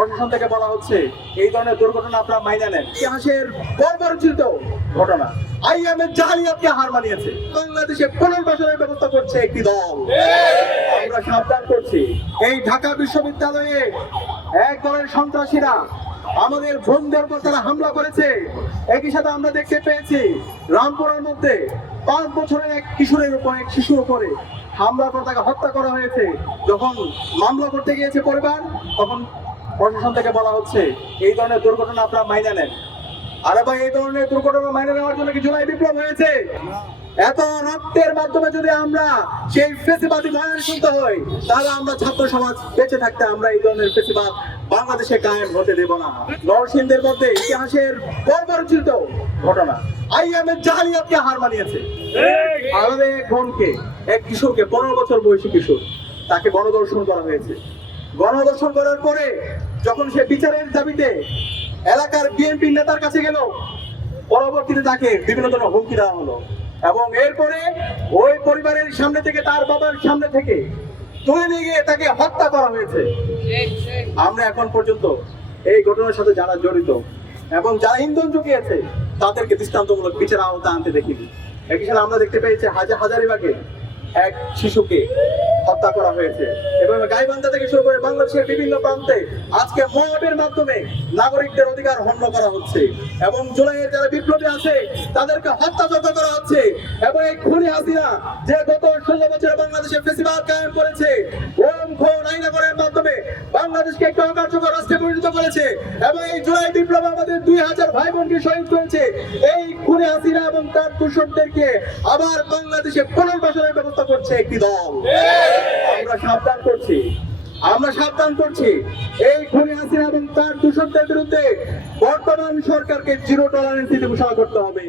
প্রশাসন থেকে বলা হচ্ছে এই ধরনের দুর্ঘটনা আপনারা মাইনে নেন। ইতিহাসের বর্বরচিত ঘটনা আইএমএ জালিয়াতকে হার মানিয়েছে। বাংলাদেশে পুনর্বাসনের ব্যবস্থা করছে একটি দল। আমরা সাবধান করছি, এই ঢাকা বিশ্ববিদ্যালয়ে এক দলের সন্ত্রাসীরা আমাদের বোনদের উপর তারা হামলা করেছে। একই সাথে আমরা দেখতে পেয়েছি রামপুরার মধ্যে 5 বছরের এক কিশোরের উপর, এক শিশুর উপরে হামলা করে তাকে হত্যা করা হয়েছে। যখন মামলা করতে গিয়েছে পরিবার, তখন প্রশাসন থেকে বলা হচ্ছে এই ধরনের দুর্ঘটনা আপনারা মাইনে নেন। আরে ভাই, এই ধরনের দুর্ঘটনা মাইনে নেওয়ার জন্য কি জুলাই বিপ্লব হয়েছে? এত রক্তের মাধ্যমে যদি আমরা সেই ফেসিবাদী বয়ান শুনতে হয়, তাহলে আমরা ছাত্র সমাজ বেঁচে থাকতে আমরা এই ধরনের ফেসিবাদ বাংলাদেশে কায়েম হতে দেব না। নরসিংদীর মধ্যে ইতিহাসের বর্বরচিত ঘটনা আইএমএ জালিয়াতকে হার মানিয়েছে। আমাদের এক বোনকে, এক কিশোরকে, 15 বছর বয়সী কিশোর, তাকে গণধর্ষণ করা হয়েছে। গণধর্ষণ করার পরে যখন সে বিচারের দাবিতে এলাকার বিএনপি নেতার কাছে গেল, পরবর্তীতে তাকে বিভিন্ন ধরনের হুমকি দেওয়া হলো এবং এরপরে ওই পরিবারের সামনে থেকে, তার বাবার সামনে থেকে তুলে নিয়ে গিয়ে তাকে হত্যা করা হয়েছে। আমরা এখন পর্যন্ত এই ঘটনার সাথে যারা জড়িত এবং যারা ইন্ধন জুগিয়েছে তাদেরকে দৃষ্টান্তমূলক বিচার আওতায় আনতে দেখিনি। একই সাথে আমরা দেখতে পেয়েছি হাজারিবাগে এক শিশুকে হত্যা করা হয়েছে এবং গাইবান্ধা থেকে শুরু করে বাংলাদেশের বিভিন্ন প্রান্তে আজকে মবের মাধ্যমে নাগরিকদের অধিকার হরণ করা হচ্ছে এবং জুলাইয়ের যারা বিপ্লবী আছে তাদেরকে হত্যাযজ্ঞ করা হচ্ছে। এবং এই খুনি হাসিনা যে গত 16 বছরে বাংলাদেশে ফেসিবাদ কায়েম করেছে, আইনাগরের মাধ্যমে বাংলাদেশকে একটা অকার্যকর রাষ্ট্রে পরিণত করেছে এবং এই জুলাই বিপ্লব আমাদের 2000 ভাই বোনকে শহীদ করেছে। এই খুনি হাসিনা এবং তার দূষণদেরকে আবার বাংলাদেশে পুনর্বাসনের ব্যবস্থা করছে একটি দল। আমরা সাবধান করছি, এই খুনি হাসিনা এবং তার দূষণদের বিরুদ্ধে বর্তমান সরকারকে জিরো টলারেন্স নীতি ঘোষণা করতে হবে।